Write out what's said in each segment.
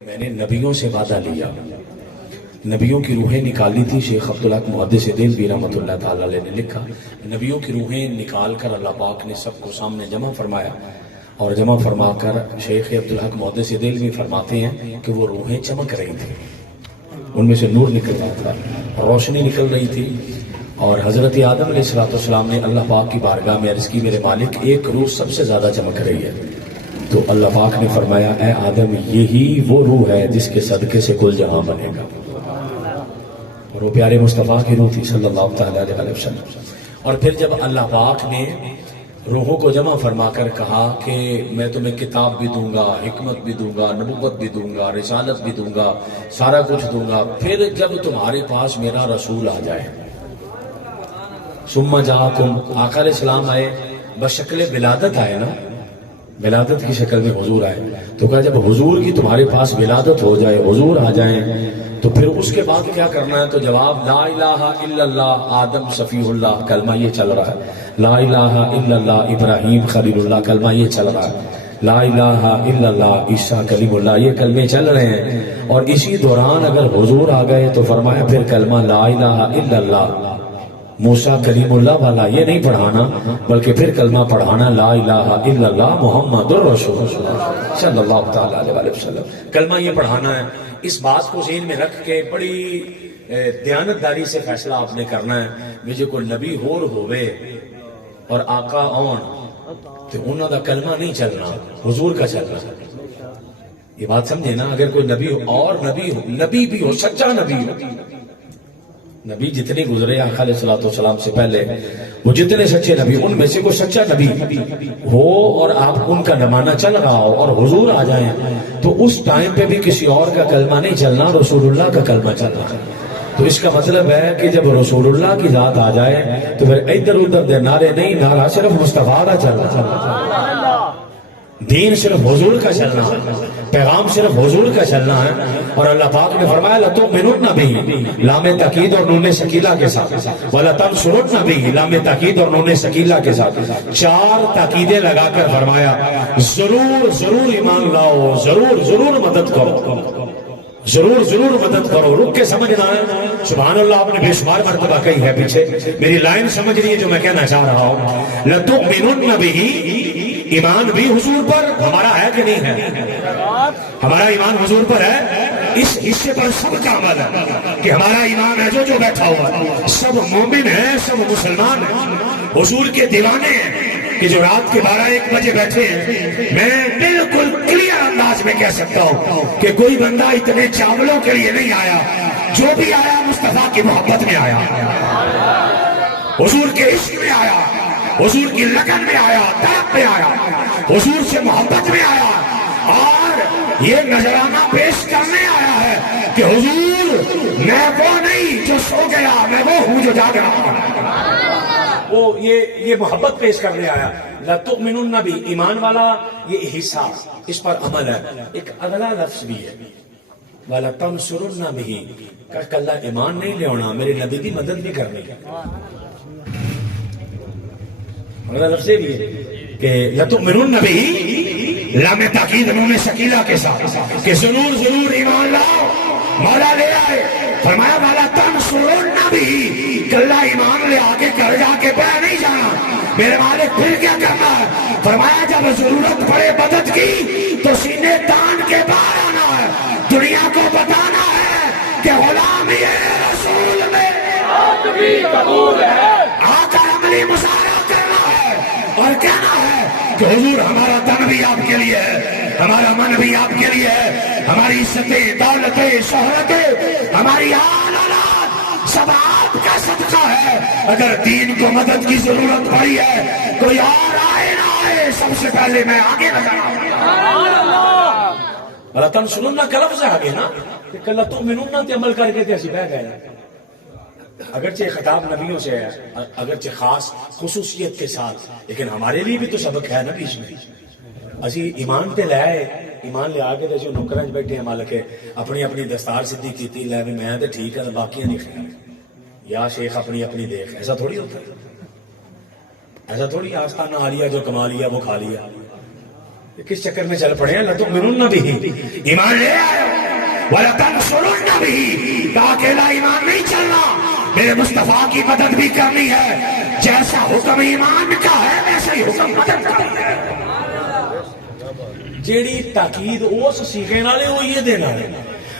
میں نے نبیوں سے وعدہ لیا، نبیوں کی روحیں نکالی تھی۔ شیخ عبدالحق محدث دہلوی رحمۃ اللہ تعالی علیہ نے لکھا، نبیوں کی روحیں نکال کر اللہ پاک نے سب کو سامنے جمع فرمایا، اور جمع فرما کر شیخ عبدالحق محدث دہلوی فرماتے ہیں کہ وہ روحیں چمک رہی تھیں، ان میں سے نور نکل رہا تھا، روشنی نکل رہی تھی۔ اور حضرت آدم علیہ السلام نے اللہ پاک کی بارگاہ میں عرض کی، میرے مالک ایک روح سب سے زیادہ چمک رہی ہے، تو اللہ پاک نے فرمایا اے آدم یہی وہ روح ہے جس کے صدقے سے کل جہاں بنے گا، اور وہ پیارے مصطفیٰ کی روح تھی صلی اللہ تعالی علیہ وسلم۔ اور پھر جب اللہ پاک نے روحوں کو جمع فرما کر کہا کہ میں تمہیں کتاب بھی دوں گا، حکمت بھی دوں گا، نبوت بھی دوں گا، رسالت بھی دوں گا، سارا کچھ دوں گا، پھر جب تمہارے پاس میرا رسول آ جائے، ثم جاءکم، آقا علیہ السلام آئے، بشکل ولادت آئے نا، ولادت کی شکل میں حضور آئے، تو کہا جب حضور کی تمہارے پاس ولادت ہو جائے، حضور آ جائیں، تو پھر اس کے بعد کیا کرنا ہے؟ تو جواب لا الہ الا اللہ آدم صفی اللہ، کلمہ یہ چل رہا ہے، لا الہ الا اللہ ابراہیم خلیل اللہ، کلمہ یہ چل رہا ہے، لا الہ الا اللہ عیسیٰ کلیم اللہ، یہ کلمے چل رہے ہیں۔ اور اسی دوران اگر حضور آ گئے تو فرمایا پھر کلمہ لا الہ الا اللہ موسیٰ کلیم اللہ والا یہ نہیں پڑھانا، بلکہ پھر کلمہ پڑھانا لا الہ الا اللہ محمد الرسول اللہ صلی اللہ تعالی علیہ وسلم، کلمہ یہ پڑھانا ہے۔ اس بات کو ذہن میں رکھ کے بڑی دیانتداری سے فیصلہ آپ نے کرنا ہے، مجھے کوئی نبی ہور ہوئے اور آقا آن تو انہوں دا کلمہ نہیں چلنا، حضور کا چلنا۔ یہ بات سمجھے نا، اگر کوئی نبی ہو اور نبی بھی ہو، سچا نبی ہو، نبی جتنے گزرے آقا علیہ السلام سے پہلے، وہ جتنے سچے نبی، ان میں سے کوئی سچا نبی ہو اور آپ ان کا زمانہ چل رہا ہو اور حضور آ جائیں، تو اس ٹائم پہ بھی کسی اور کا کلمہ نہیں چلنا، رسول اللہ کا کلمہ چلنا۔ تو اس کا مطلب ہے کہ جب رسول اللہ کی ذات آ جائے تو پھر ادھر ادھر دے نعرے نہیں، نعرہ صرف مصطفیٰ کا چلنا، دین صرف حضور کا چلنا، پیغام صرف حضور کا چلنا ہے۔ اور اللہ پاک نے فرمایا لَتُؤْمِنُنَّ بِهِ، لام تاکید اور نون سکیلہ کے ساتھ، وَلَتَنْصُرُنَّ بِهِ، لام تاکید اور نون سکیلہ کے ساتھ، چار تاکیدیں لگا کر فرمایا ضرور ضرور ایمان لاؤ، ضرور ضرور مدد کرو، ضرور ضرور مدد کرو۔ رک کے سمجھنا ہے، سبحان اللہ آپ نے بے شمار مرتبہ کہی ہے، پیچھے میری لائن سمجھ رہی ہے جو میں کہنا چاہ رہا ہوں۔ لَتُؤْمِنُنَّ بِهِ، ایمان بھی حضور پر ہمارا ہے کہ نہیں ہے؟ ہمارا ایمان حضور پر ہے، اس حصے پر سب کا عمل ہے کہ ہمارا ایمان ہے جو بیٹھا ہوا ہے، سب مومن ہیں، سب مسلمان ہیں، حضور کے دیوانے ہیں کہ جو رات کے 12-1 بجے بیٹھے ہیں۔ میں بالکل کلیئر انداز میں کہہ سکتا ہوں کہ کوئی بندہ اتنے چاولوں کے لیے نہیں آیا، جو بھی آیا مصطفیٰ کی محبت میں آیا، حضور کے عشق میں آیا، حضور کی لگن میں آیا، طاق میں آیا، حضور سے محبت میں آیا، اور یہ نذرانہ پیش کرنے آیا ہے کہ حضور میں وہ نہیں جو سو گیا، میں وہ ہوں جو جاگ رہا ہوں۔ وہ یہ محبت پیش کرنے آیا۔ لَتُؤْمِنُنَّ بِهِ، ایمان والا یہ حصہ، اس پر عمل ہے۔ ایک اگلا لفظ بھی ہے وَلَتَنْصُرُنَّ بِهِ، کہ کلہ ایمان نہیں لے ہونا، میرے نبی کی مدد بھی کرنی ہے۔ اگلا لفظ بھی ہے کہ لَتُؤْمِنُنَّ بِهِ، لام تاکید نون سکیلہ کے ساتھ کہ ضرور ضرور ایمان لاؤ، مولا لے آئے۔ فرمایا وَلَتَنْصُرُنَّ بِهِ، کلہ ایمان لے آگے کر جا کے پہ نہیں جانا، میرے مالک پھر کیا کرنا ہے؟ فرمایا جب ضرورت پڑے مدد کی تو سینے تان کے باہر آنا ہے، دنیا کو بتانا ہے کہ غلامی رسول میں بھی قبول ہے، آ کر عملی مظاہرہ کرنا ہے اور کہنا ہے کہ حضور ہمارا تن بھی آپ کے لیے ہے، ہمارا من بھی آپ کے لیے ہے، ہماری عزتیں، دولتیں، شہرتیں، ہماری آل اولاد سب آپ کا صدقہ ہے۔ اگر دین کو مدد کی ضرورت پڑی ہے، کوئی اور آئے نہ آئے، سب سے پہلے میں آگے نظر آؤں۔ اللہ تنصرن کا لفظ ہے آگے نا، کہ لَتُؤْمِنُنَّ تے عمل کر کے تے اسی بہ گئے۔ اگرچہ خطاب نبیوں سے ہے، اگرچہ خاص خصوصیت کے ساتھ، لیکن ہمارے لیے بھی تو سبق ہے نا بیچ میں۔ اسی ایمان تے لے آئے، ایمان لے آگے جو نوکرانچ بیٹھے ہیں مالک اپنی اپنی دستار سدھی کیتی، لے بھی میں تے ٹھیک ہے باقیاں نہیں خیال، یا شیخ اپنی اپنی دیکھ، ایسا تھوڑی ہوتا ہے، ایسا تھوڑی آستانہ آ لیا جو کما لیا وہ کھا لیا۔ کس چکر میں چل پڑے ہیں؟ لَتُؤْمِنُنَّ بِهِ، ایمان لے آئے وَلَتَنْصُرُنَّ بِهِ، کہا اکیلا ایمان نہیں چلنا، میرے مصطفیٰ کی مدد بھی کرنی ہے، جیسا حکم ایمان کا ہے ویسا ہی حکم مدد کا بھی ہے۔ جیڑی تاکید اس سیکھنے والے وہ یہ دینا ہے،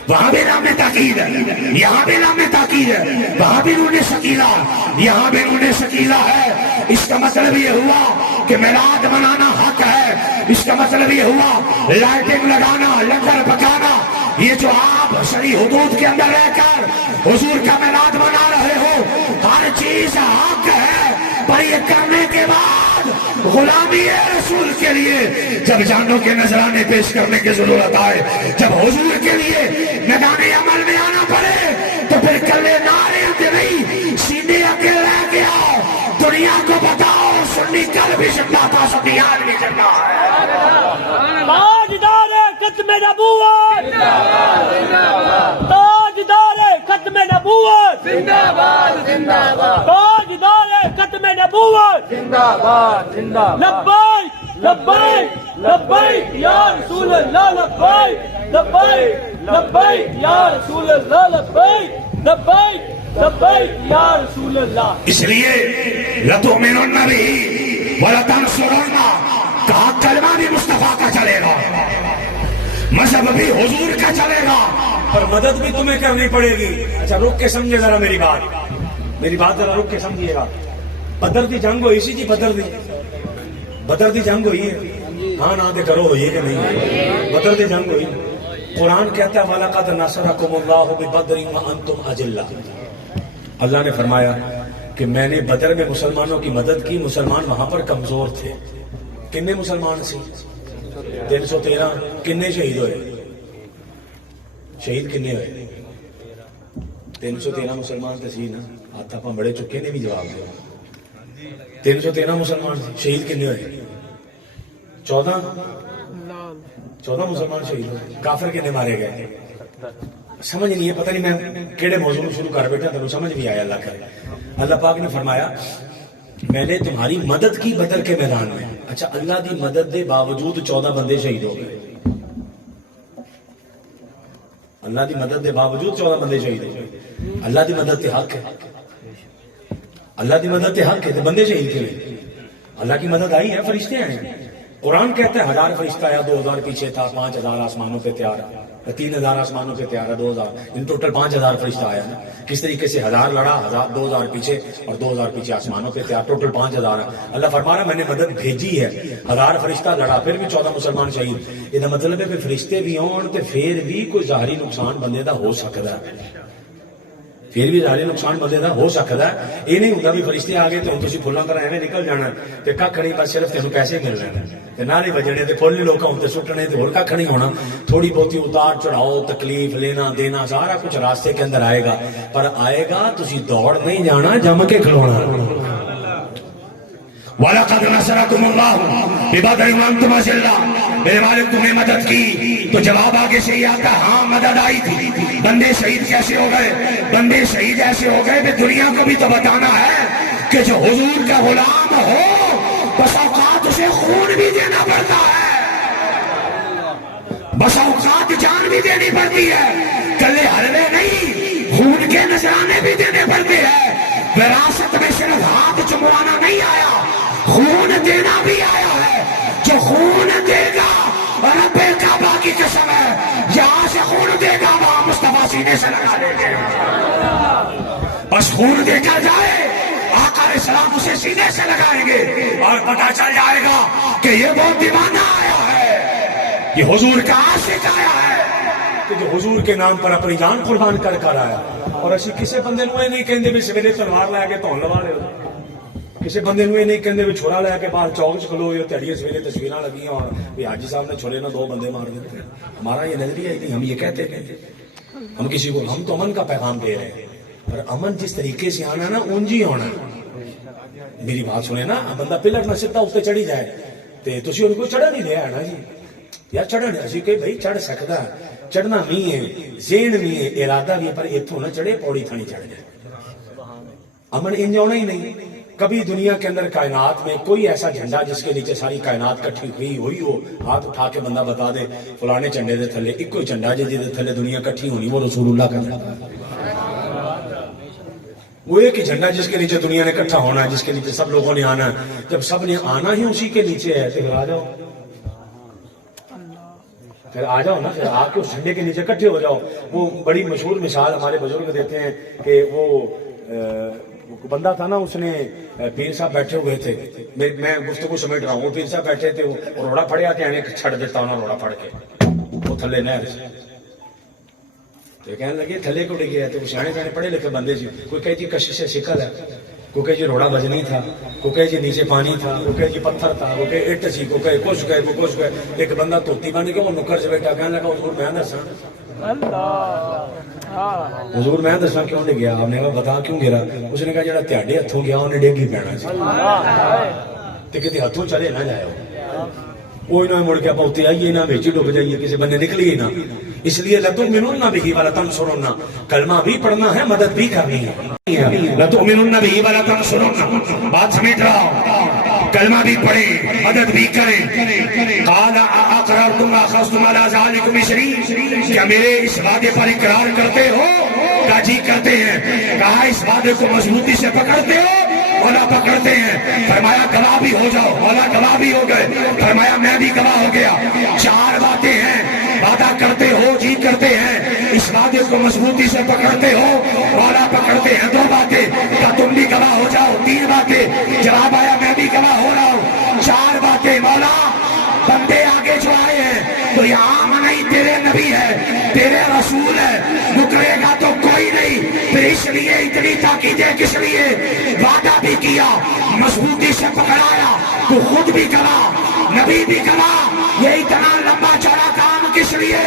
وہاں بھی نام تاکید ہے، یہاں بھی نام تاکید ہے، وہاں بھی نون ثقیلہ، یہاں بھی نون ثقیلہ ہے۔ اس کا مطلب یہ ہوا کہ میلاد منانا حق ہے، اس کا مطلب یہ ہوا لائٹنگ لگانا، لنگر پکانا، یہ جو آپ شرعی حدود کے اندر رہ کر حضور کا میلاد منا رہے ہو، ہر چیز حق ہے، پر یہ کرنے کے بعد غلامی رسول کے لیے جب جانوں کے نذرانے پیش کرنے کی ضرورت آئے، جب حضور کے لیے میدان عمل میں آنا پڑے، تو پھر کلے نعرے اندر نہیں، سینے اکیل رہ گیا، دنیا کو بتاؤ سنی کل بھی زندہ تھا، سنی آج بھی زندہ ہے۔ تاجدار ختم نبوت، تاجدار ختم نبوت، تاجدار ختم نبوت، لبیک لبیک لبیک یا رسول اللہ، لبیک لبیک لبیک یا رسول اللہ، لبیک لبیک لبیک یا رسول اللہ۔ اس لیے لَتُؤْمِنُنَّ بِهِ وَلَتَنْصُرُنَّ، کہا کلمہ بھی مصطفیٰ کا چلے گا، مذہب بھی حضور کا چلے گا، پر مدد بھی تمہیں کرنی پڑے گی۔ اچھا رک کے سمجھے ذرا میری بات ذرا رک کے سمجھیے گا۔ بدر دی جنگ ہوئی سی جی، بدر دی جنگ ہوئی ہے، ہاں نہ دے کرو ہوئی ہے کہ نہیں؟ بدر دی جنگ ہوئی، قرآن کہتا ہے وَلَقَدْ نَصَرَكُمُ اللَّهُ بِبَدْرٍ وَأَنْتُمْ أَذِلَّةٌ، اللہ نے فرمایا کہ میں نے بدر میں مسلمانوں کی مدد کی، مسلمان وہاں پر کمزور تھے۔ کنے مسلمان سی؟ 313۔ کنے شہید ہوئے؟ شہید کنے ہوئے؟ 313 مسلمان تے سی نا، ہاتھ آپ بڑے چکے نے بھی جواب دیا۔ 313 مسلمان سی، شہید کنے ہوئے؟ 14 مسلمان شہید ہوئے، کافر کنے مارے گئے؟ سمجھ نہیں ہے، پتہ نہیں میں کیڑے موضوع میں شروع کر بیٹھا تھا، سمجھ بھی آیا۔ اللہ کرے، اللہ پاک نے فرمایا میں نے تمہاری مدد کی بدر کے میدان میں۔ اچھا اللہ دی مدد دے باوجود 14 بندے شہید ہو گئے، اللہ دی مدد دے باوجود 14 بندے شہید ہو گئے۔ اللہ دی مدد تے حق ہے، اللہ دی مدد تے حق ہے، تو بندے شہید کیوں نہیں؟ اللہ کی مدد آئی ہے، فرشتے آئے ہیں۔ قرآن کہتا ہے 1000 فرشتہ آیا، 2000 پیچھے تھا، 5000 آسمانوں پہ تیار ہے، 3000 آسمانوں پہ تیار ہے، 2000 ان ٹوٹل 5000 فرشتہ آیا نا۔ کس طریقے سے 1000 لڑا، 2000 پیچھے اور 2000 پیچھے آسمانوں پہ تیار، ٹوٹل 5000 ہے۔ اللہ فرما رہا ہے میں نے مدد بھیجی ہے، 1000 فرشتہ لڑا، پھر بھی 14 مسلمان شہید۔ یہ مطلب ہے کہ فرشتے بھی ہون تے پھر بھی کوئی ظاہری نقصان بندے دا ہو سکتا ہے، پھر بھی ظاہری نقصان بندے دا ہو سکتا ہے۔ یہ نہیں ہوتا بھی فرشتے آ گئے تو ہن تسی پھلاں طرح ایویں نکل جانا تے ککھ نہیں، بس صرف تینوں پیسے مل رہے ہیں تے نعرے بجنے تے پھل لوکاں تے سٹنے تے ہور ککھ نہیں ہونا۔ تھوڑی بہتی اتار چڑھاؤ، تکلیف لینا دینا سارا کچھ راستے کے اندر آئے گا، پر آئے گا تسی دوڑ نہیں جانا، جم کے کھلونا۔ وَلَقَدْ نَصَرَكُمُ اللَّهُ بِبَدْرٍ وَأَنْتُمْ أَذِلَّةٌ، میرے مالک تمہیں مدد کی تو جواب آگے سے یہ آتا ہے ہاں مدد آئی تھی۔ بندے شہید کیسے ہو گئے؟ بندے شہید ایسے ہو گئے کہ دنیا کو بھی تو بتانا ہے کہ جو حضور کا غلام ہو بس اوقات اسے خون بھی دینا پڑتا ہے، بس اوقات جان بھی دینی پڑتی ہے، کلے حلوے نہیں خون کے نذرانے بھی دینے پڑتے ہیں۔ وراثت میں صرف ہاتھ چموانا نہیں آیا، خون دینا بھی آیا ہے۔ جو خون دے گا رب کعبہ کی قسم ہے، جہاں سے خون دے گا وہاں مصطفیٰ سینے سے لگا دے گے، بس خون دے کر جائے آقا علیہ السلام اسے سینے سے لگائیں گے اور پتہ چل جائے گا کہ یہ وہ دیوانہ آیا ہے، یہ حضور کا عاشق آیا ہے کہ جو حضور کے نام پر اپنی جان قربان کر کر آیا۔ اور اسی کسی بندے نو یہ نہیں کہندے بھی سویرے تلوار لے کے تون لوا لے، کسی بندے نو یہ نہیں کہندے بھی چھوڑا لے کے باہر چوک چ کھلو ہوئے تیڑیے سویرے تصویراں لگیاں اور بھی حاجی صاحب نے چھوڑے نہ 2 بندے مار دیتے۔ ہمارا یہ نظریہ ہے، ہم یہ کہتے ہیں ہم کسی کو، ہم تو امن کا پیغام دے رہے ہیں، پر امن جس طریقے سے آنا نا اونج ہی آنا۔ میری بات سنیں نا، بندہ پلر نہ سیدھا اس تے چڑھی جائے تے تسی ان کو چڑھا نہیں دیا ہے نا جی، یار چڑھا نہیں اسی کہ بھائی چڑھ سکتا، چڑھنا نہیں ہے، ذہن بھی ہے، ارادہ بھی ہے، پر اتوں نہ چڑھے پوڑی تھانی چڑھ جائے۔ امن انج آنا ہی نہیں، کبھی دنیا کے اندر کائنات میں کوئی ایسا جھنڈا جس کے نیچے ساری کائنات کٹھی ہوئی ہو، ہاتھ اٹھا کے بندہ بتا دے فلانے جھنڈے دے تھلے ایک کوئی جھنڈا جی دے تھلے دنیا کٹھی ہونی، وہ رسول اللہ کا جھنڈا ہے۔ وہ ایک ہی جھنڈا جس کے نیچے دنیا نے کٹھا ہونا ہے، جس کے نیچے سب لوگوں نے آنا ہے۔ جب سب نے آنا ہی اسی کے نیچے ہے تو پھر آ جاؤ نا، پھر آ کے اس جھنڈے کے نیچے کٹھے ہو جاؤ۔ وہ بڑی مشہور مثال ہمارے بزرگ دیتے ہیں کہ وہ بندہ تھا نا، اس نے پیر صاحب بیٹھے ہوئے تھے، میں گفتگو سمیٹ رہا ہوں، وہ پیر صاحب بیٹھے تھے، وہ روڑا پڑیا کہ آنے چھڑ دیتا انہوں روڑا پڑ کے وہ تھلے نہر سے، تو کہنے لگے تھلے کو ڈگے تو سیانے سیانے پڑھے لکھے بندے جی، کوئی کہے جی کشش سے شکل ہے، کوئی کہے جی روڑا بجنی تھا، کوئی کہے جی نیچے پانی تھا، کوئی کہے جی پتھر تھا، کوئی کہے اٹ سی، کوئی کہے کچھ گئے کوئی کچھ گئے۔ ایک بندہ دھوتی بن کے وہ نکر سے بیٹھا، کہنے لگا حضور میں دسا حضور میں دسا کیوں نہیں گیا؟ آپ نے کہا بتا کیوں گرا؟ اس نے کہا جڑا تہاڈے ہتھوں گیا انہیں ڈیگی پینا سی تے کتے ہتھوں چلے نہ جائے، وہ انہوں نے مڑ کے پوتے آئیے نہ بیچی ڈوب جائیے، کسی بندے نکلیے نہ۔ اس لیے لتؤمنن بہ ولتنصرن، کلمہ بھی پڑھنا ہے، مدد بھی کرنی ہے۔ لتؤمنن بہ ولتنصرن، بات سمیٹ رہا ہوں، کلمہ بھی پڑھے مدد بھی کریں۔ قال اقررتم واخذتم علی ذلکم اسری، کیا میرے اس وعدے پر اقرار کرتے ہو؟ کہا جی کرتے ہیں۔ کہا اس وعدے کو مضبوطی سے پکڑتے ہو؟ مولا پکڑتے ہیں۔ فرمایا گواہ بھی ہو جاؤ، مولا گواہ بھی ہو گئے۔ فرمایا میں بھی گواہ ہو گیا۔ چار باتیں ہیں، وعدہ کرتے ہو جی کرتے ہیں، اس وعدے کو مضبوطی سے پکڑتے ہو، مولا پکڑتے ہیں۔ دو باتیں، کیا تم بھی گواہ ہو جاؤ؟ تین باتیں، جواب آیا میں بھی گواہ ہو رہا ہوں۔ چار باتیں، مولا بندے آگے جو آئے ہیں تو یہ عام نہیں، تیرے نبی ہے، تیرے رسول ہے، نکرے گا تو کوئی نہیں، پھر اس لیے اتنی تاکیدیں کس لیے؟ وعدہ بھی کیا، مضبوطی سے پکڑایا، تو خود بھی گواہ، نبی بھی گواہ، یہ اتنا لمبا چوڑا کام کس لیے؟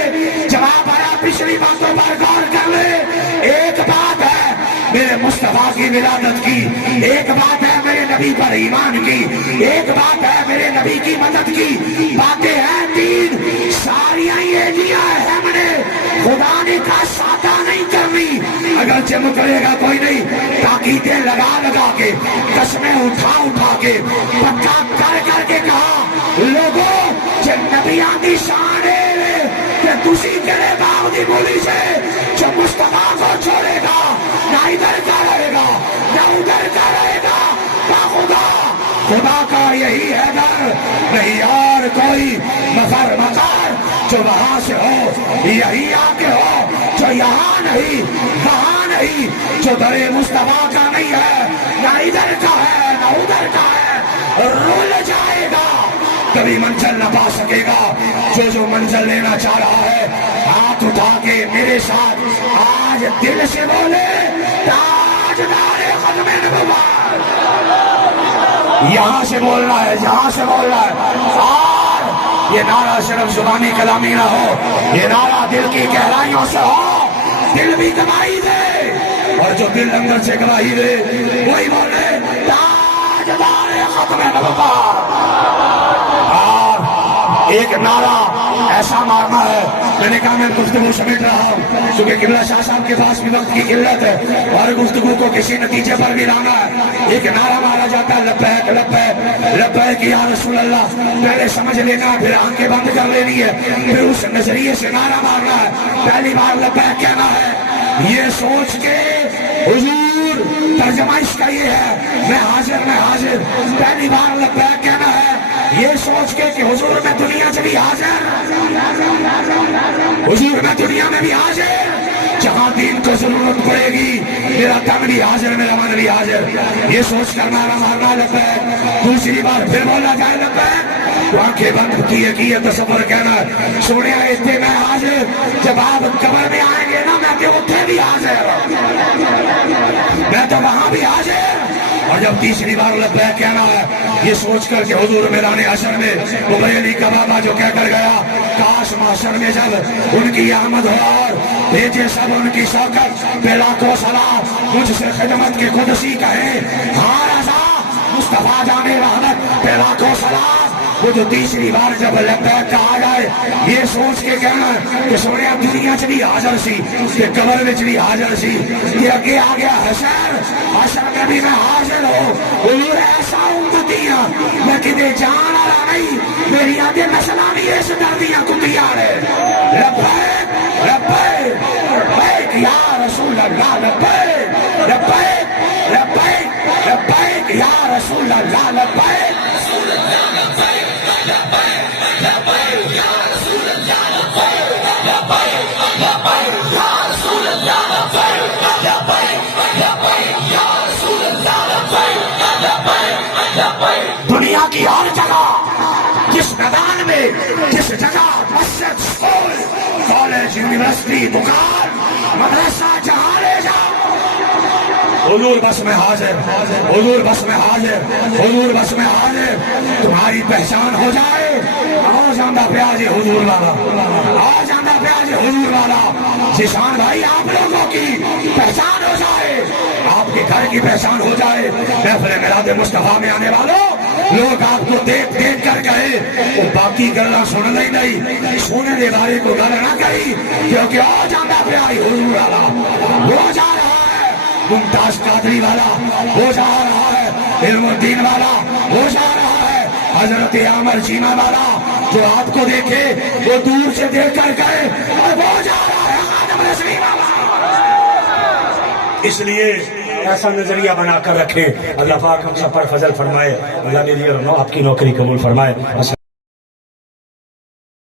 جواب آیا پچھلی باتوں پر غور کر لے۔ ایک بات ہے میرے مصطفیٰ کی ولادت کی، ایک بات ہے میرے نبی پر ایمان کی، ایک بات ہے میرے نبی کی مدد کی، باتیں ہیں تین، ساریاں یہ دیا ہے ہم نے، خدا نے کہا سادہ نہیں کرنی، اگر جم کرے گا کوئی نہیں، تاکیدیں لگا لگا کے، قسمیں اٹھا اٹھا کے، پکا کر کر کے کہا لوگوں جو نبیاں دی شان ہے کہ تسی تیرے باغ دی بولی سے جو مصطفیٰ کو چھوڑے گا نہ ادھر کا رہے گا نہ ادھر کا رہے گا، خدا خدا کا یہی ہے در، نہیں اور کوئی مفر مکار جو وہاں سے ہو، یہی آ کے ہو جو یہاں نہیں وہاں نہیں، جو در مصطفیٰ کا نہیں ہے، نہ ادھر کا ہے نہ ادھر کا ہے، رول جائے گا، کبھی منزل نہ پا سکے گا۔ جو منزل لینا چاہ رہا ہے ہاتھ اٹھا کے میرے ساتھ آج دل سے بولے تاجدار ختم نبوت، یہاں سے بولنا ہے، یہاں سے بولنا ہے، اور یہ نعرہ صرف زبانی کلامی نہ ہو، یہ نعرہ دل کی گہرائیوں سے ہو، دل بھی گواہی دے، اور جو دل اندر سے گواہی دے وہی بولے تاجدار ختم نبوت۔ ایک نعرہ ایسا مارنا ہے، میں نے کہا میں گفتگو سمیٹ رہا ہوں کیونکہ قبلہ شاہ صاحب کے پاس بھی وقت کی قلت ہے اور گفتگو کو کسی نتیجے پر بھی لانا ہے۔ ایک نعرہ مارا جاتا ہے لبیک لبیک لبیک یا رسول اللہ، پہلے سمجھ لینا پھر آنکھیں بند کر لینی ہے، پھر اس نظریے سے نعرہ مارنا ہے۔ پہلی بار لبیک کہنا ہے یہ سوچ کے حضور، ترجمہ اس کا یہ ہے میں حاضر، پہلی بار لبیک کہنا ہے یہ سوچ کے کہ حضور میں دنیا سے بھی حاضر، حضور میں دنیا میں بھی حاضر، جہاں دین کو ضرورت پڑے گی میرا تن بھی حاضر، میرا من بھی حاضر، یہ سوچ کر نعرہ مارنا لبیک۔ دوسری بار پھر بولا جائے لبیک، تو آنکھیں بند کیے تصور کہنا ہے سونے اتنے میں حاضر، جب آپ قبر میں آئیں گے نا میں تو اتنے بھی حاضر، میں تو وہاں بھی حاضر۔ اور جب تیسری بار لبیک کہنا ہے یہ سوچ کر کہ حضور میدان حشر میں ابی علی کا بابا جو کہہ کر گیا کاش محشر میں جب ان کی آمد ہو اور بھیجے سب ان کی شوکت پہ لاکھوں سلام، مجھ سے خدمت کے قدسی کہیں ہاں رضا، مصطفیٰ جانے رحمت پہ لاکھوں سلام، وہ جو تیسری بار جب لبیک کا آ جائے یہ سوچ کے کہنا کہ سونے دنیا چ بھی حاضر سی کہ قبر میں بھی حاضر سی کہ اگے آ گیا حشر حشر میں بھی میں حاضر ہوں حضور ایسا امتیاں میں کدے جان والا نہیں میری آدھے نسلاں بھی اس دردیاں کتیاں نے لبیک لبیک لبیک یا رسول اللہ لبیک لبیک لبیک لبیک یا رسول اللہ لبیک دنیا کی ہر جگہ جس میدان میں جس جگہ مسجد اسکول کالج یونیورسٹی دکان مدرسہ جہاں لے جاؤ حضور بس میں حاضر حضور بس میں حاضر حضور بس میں حاضر تمہاری پہچان ہو جائے آ جاندہ پیا جی حضور والا آ جاندہ پیا جی حضور والا جشان بھائی آپ لوگوں کی پہچان ہو جائے آپ کے گھر کی پہچان ہو جائے محفل میلاد مصطفیٰ میں آنے والوں لوگ آپ کو دیکھ دیکھ کر کہے وہ باقی گلا سن لیں نہیں سونے دے بارے کو گل نہ کری کیونکہ آ جاندہ پیا جی حضور والا وہ جا رہا ہے ممتاز قادری والا وہ جا رہا ہے علم الدین والا وہ جا رہا ہے حضرت عامر چیمہ والا جو آپ کو دیکھے وہ دور سے دیکھ کر کہے وہ جا رہا ہے آدم رسلی والا اس لیے ایسا نظریہ بنا کر رکھیں اللہ پاک ہم سب پر فضل فرمائے اللہ میری اور آپ کی نوکری قبول فرمائے